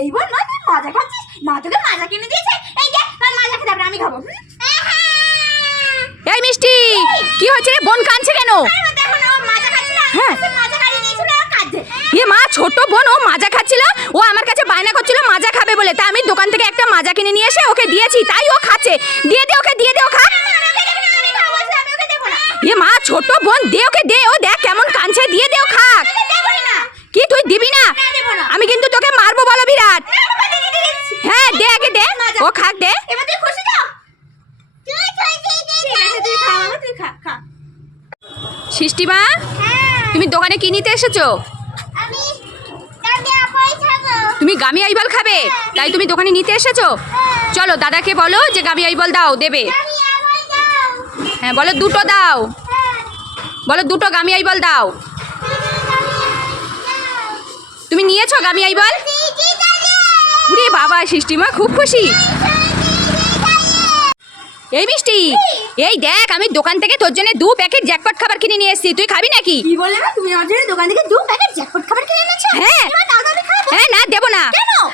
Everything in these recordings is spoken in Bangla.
এই বল মা তুই মাজা খাচ্ছিস? মা তোকে মাজা কিনে দিয়েছে। এই যে মাজা খেতে হবে, আমি খাবো। এই মিষ্টি কি হয়েছে রে? বোন কাঁদছে কেন? দেখো না ও মাজা খাচ্ছে না। হ্যাঁ মাজা খাইয়ে নিয়েছিল আর কাঁদছে। এ মা, ছোট বোন ও মাজা খাচ্ছিল, ও আমার কাছে বায়না করছিল মাজা খাবে বলে, তা আমি দোকান থেকে একটা মাজা কিনে নিয়ে এসে ওকে দিয়েছি, তাই ও খাচ্ছে। দিয়ে দে ওকে, দিয়ে দে ও খা। এ মা, ছোট বোন, দে ওকে, দে, ও দেখ কেমন কাঁদছে, দিয়ে দে ও খাক। কি তুই দিবি না? আমি কিন্তু তোকে মারবো বলো বিরাট। হ্যাঁ দে আগে, দে ও খাক, দে। এবার তুই খুশি তো? তুই খা বাবা, তুই খা খা। সৃষ্টি মা, তুমি দোকানে কি নিতে এসেছো? তুমি গামি আইবল খাবে, তাই তুমি দোকানে নিতে এসেছো? চলো দাদাকে বলো যে গামি আইবল দাও, দেবে। হ্যাঁ বলো দুটো দাও, বলো দুটো গামি আইবল দাও। তুমি নিয়েছো গামি আইবল? ওরে বাবা, সৃষ্টি মা খুব খুশি। এই মিষ্টি, এই দেখ আমি দোকান থেকে তোর জন্য 2 প্যাকেট জ্যাকপট খাবার কিনে নিয়ে এসেছি, তুই খাবি নাকি? কি বললে না তুমি আমার জন্য দোকান থেকে 2 প্যাকেট জ্যাকপট খাবার কিনে এনেছো? হ্যাঁ দাদা আমি খাবো। হ্যাঁ, না দেবো না।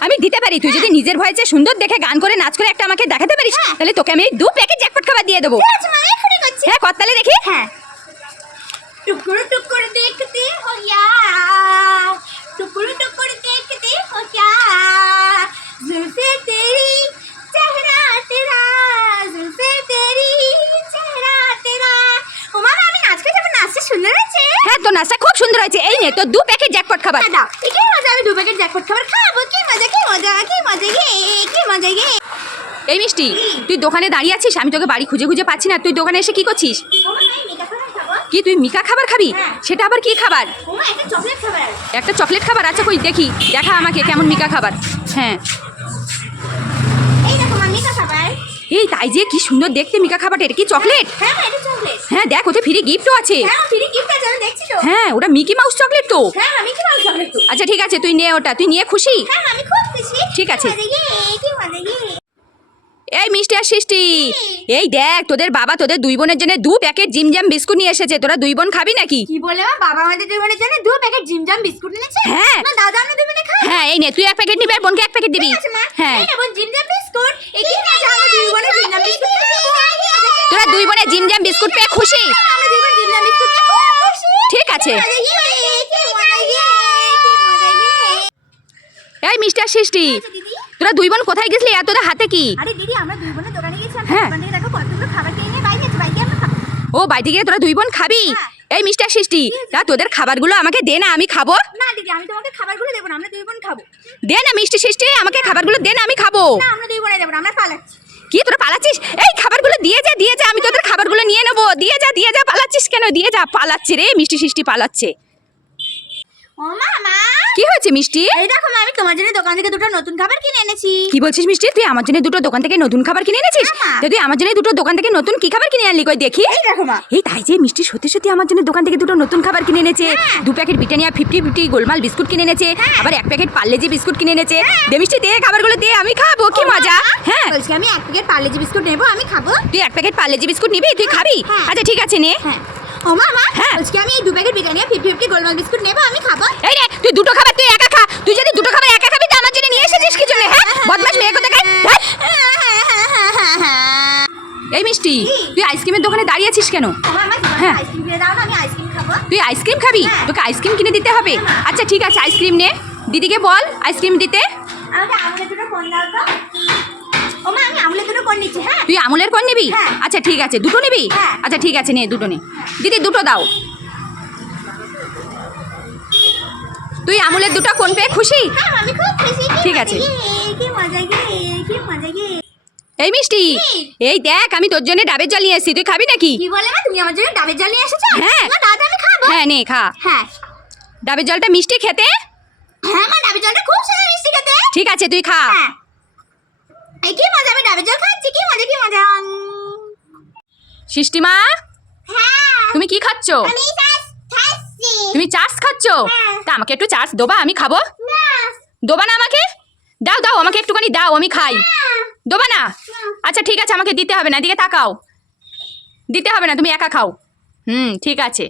আমি দিতে পারি, তুই যদি নিজের ভয়েসে সুন্দর দেখে গান করে নাচ করে একটা আমাকে দেখাতে পারিস, তাহলে তোকে আমি 2 প্যাকেট জ্যাকপট খাবার দিয়ে দেবো। ঠিক আছে মা, এখনই করছি। হ্যাঁ কর তাহলে দেখি। হ্যাঁ। टुकुर टुकुर देखते हो या, टुकुर टुकुर देखते हो क्या, जुल्फे तेरी चेहरा तेरा, जुल्फे तेरी चेहरा तेरा। ও মামা, আমি নাচ করতে আমার নাচটা সুন্দর হয়েছে? হ্যাঁ তোর নাচটা খুব সুন্দর হয়েছে। এই নে তোর 2 প্যাকেট জ্যাকপট খাবার। দাও, কি মজা, আমি 2 প্যাকেট জ্যাকপট খাবার খাবো। কি মজা, কি মজা, কি মজা গে, কি মজা গে। এই মিষ্টি, তুই দোকানে দাঁড়িয়ে আছিস, আমি তোকে বাড়ি খুঁজে খুঁজে পাচ্ছি না, তুই দোকানে এসে কি করছিস? ও মা, আমি মিঠা খাবার খাবো। কি তুই মিকা খাবার খাবি? হ্যাঁ। সেটা আবার কি খাবার? ও মা, একটা চকলেট খাবার। একটা চকলেট খাবার? আচ্ছা কই দেখি, দেখা আমাকে কেমন মিকা খাবার। হ্যাঁ এই দেখো মা, মিঠা খাবার। এই তাই যে কি সুন্দর দেখতে মিকা খাবারটা, এটা কি চকলেট? হ্যাঁ মা, এটা চকলেট। হ্যাঁ দেখ ওতে ফ্রি গিফটও আছে। হ্যাঁ ফ্রি গিফট আছে, আমি দেখছি তো। হ্যাঁ ওটা মিকি মাউস চকলেট তো। হ্যাঁ আমি কি মাউস চকলেট তো। আচ্ছা ঠিক আছে, তুই নে ওটা, তুই নিয়ে খুশি? হ্যাঁ আমি খুব খুশি। ঠিক আছে। কি মজা গে। এই মিষ্টি আর সৃষ্টি, এই দেখ তোদের বাবা তোদের 2 বোনের জন্য 2 প্যাকেট জিমজাম বিস্কুট নিয়ে এসেছে, তোরা 2 বোন খাবি নাকি? কি বলে মা, বাবা আমাদের 2 বোনের জন্য 2 প্যাকেট জিমজাম বিস্কুট এনেছে? হ্যাঁ। মা দাদা আমরা 2 বোনে খাই। হ্যাঁ এই নে, তুই 1 প্যাকেট নিবি আর বোনকে 1 প্যাকেট দিবি। ঠিক আছে মা। হ্যাঁ এই নেব জিমজাম বিস্কুট। এই কি মজা, আমরা 2 বোনে জিমজাম বিস্কুট খাবো। তোরা 2 বোনে জিমজাম বিস্কুট পেয়ে খুশি? আমরা 2 বোনে জিমজাম বিস্কুট খেয়ে খুব খুশি। ঠিক আছে। কি মজা গে, কি মজা গে, কি মজা গে। এই মিষ্টি আর সৃষ্টি, দিদি, তোরা 2 বোন কোথায় গেছিলি? আর তোদের হাতে কি? আরে দিদি আমরা 2 বোনে দোকানে গেছিলাম। হ্যাঁ। দোকান থেকে দেখো কতগুলো খাবার কিনে নিয়ে বাইরে আছে, বাইরে আমরা খাবো। ও বাইরে গিয়ে তোরা 2 বোন খাবি? হ্যাঁ। এই মিষ্টি আর সৃষ্টি, তা তোদের খাবারগুলো আমাকে দে না, আমি খাবো। না দিদি, আমি তোমাকে খাবারগুলো দেবো না, আমরা 2 বোন খাবো। দে না মিষ্টি সৃষ্টি, আমাকে খাবারগুলো দে না, আমি খাবো। না আমরা 2 বোনে দেবো না, আমরা পালাচ্ছি। কি তোরা পালাচ্ছিস? এই খাবারগুলো দিয়ে যা, দিয়ে যা, আমি তোদের খাবারগুলো নিয়ে নেবো। দিয়ে যা, দিয়ে যা, পালাচ্ছিস কেন? দিয়ে যা। পালাচ্ছে রে মিষ্টি সৃষ্টি, পালাচ্ছে। ও মামা, কি হয়েছে মিষ্টি? এই দেখো মা, আমি তোমার জন্য দোকান থেকে 2টা নতুন খাবার কিনে এনেছি। কি বলছিস মিষ্টি? তুই আমার জন্য 2টো দোকান থেকে নতুন খাবার কিনে এনেছিস? হ্যাঁ। তা তুই আমার জন্য 2টো দোকান থেকে নতুন কি খাবার কিনে আনলি? কই দেখি। এই দেখো মা। এই তাই যে মিষ্টি সত্যি সত্যি আমার জন্য দোকান থেকে 2টো নতুন খাবার কিনে এনেছে। 2 প্যাকেট ব্রিটানিয়া 50-50 গোলমাল বিস্কুট কিনে এনেছে, আবার 1 প্যাকেট পার্লেজি বিস্কুট কিনে এনেছে। দে মিষ্টি, দে খাবারগুলো দে, আমি খাবো। কি মজা। হ্যাঁ বলছি আমি 1 প্যাকেট পার্লেজি বিস্কুট নেবো, আমি খাবো। তুই 1 প্যাকেট পার্লেজি বিস্কুট নিবি, তুই খাবি? হ্যাঁ। আচ্ছা ঠিক আছে নে। হ্যাঁ। ও মামা, হ্যাঁ। বলছি আমি এই 2 প্যাকেট ব্রিটানিয়া 50-50 গোলমাল বিস্কুট নেবো, আমি খাবো। এই রে, তুই 2টো খাবার তুই একা খা। তুই যদি 2টো খাবার একা খাবি তা আমার জন্য নিয়ে এসেছিস কি জন্য? হ্যাঁ বদমাশ মেয়ে কোথাকার। এই মিষ্টি, তুই আইসক্রিমের দোকানে দাঁড়িয়ে আছিস কেন? মামা হ্যাঁ। আইসক্রিম কিনে দাও না, আমি আইসক্রিম খাবো। তুই আইসক্রিম খাবি? হ্যাঁ। তোকে আইসক্রিম কিনে দিতে হবে? আচ্ছা ঠিক আছে, আইসক্রিম নে। দিদিকে বল আইসক্রিম দিতে। আমাকে আমুলের 2টো কোন দাও তো। ও মা, আমি আমুলের 2টো কোন নিচ্ছি। হ্যাঁ তুই আমুলের কোন নিবি? হ্যাঁ। আচ্ছা ঠিক আছে, 2টো নিবি? হ্যাঁ। আচ্ছা ঠিক আছে নে, 2টো নে। দিদি 2টো দাও। তুই আমুলের 2টো কোন পেয়ে খুশি? হ্যাঁ আমি খুব খুশি। ঠিক আছে। কি মজা গে, কি মজা গে। এই মিষ্টি, এই দেখ আমি তোর জন্য ডাবের জল নিয়ে এসেছি, তুই খাবি নাকি? কি বলে মা, তুমি আমার জন্য ডাবের জল নিয়ে এসেছো? হ্যাঁ। মা দাদা আমি খাবো। হ্যাঁ নে খা। হ্যাঁ। ডাবের জলটা মিষ্টি খেতে। হ্যাঁ মা, ডাবের জলটা খুব সুন্দর মিষ্টি খেতে। ঠিক আছে তুই খা। হ্যাঁ। এই কি মজা, আমি ডাবের জল খাচ্ছি, কি মজা, কি মজা। সৃষ্টিমা, হ্যাঁ তুমি কি খাচ্ছ? আমি খাচ্ছি। তুমি চার্জ খাচ্ছ? হ্যাঁ। তা আমাকে একটু চার্জ দেবা, আমি খাবো। না দেবা না আমাকে? দাও দাও আমাকে একটুখানি দাও, আমি খাই। দেবা না? আচ্ছা ঠিক আছে, আমাকে দিতে হবে না, এদিকে তাকাও। দিতে হবে না, তুমি একা খাও। ঠিক আছে।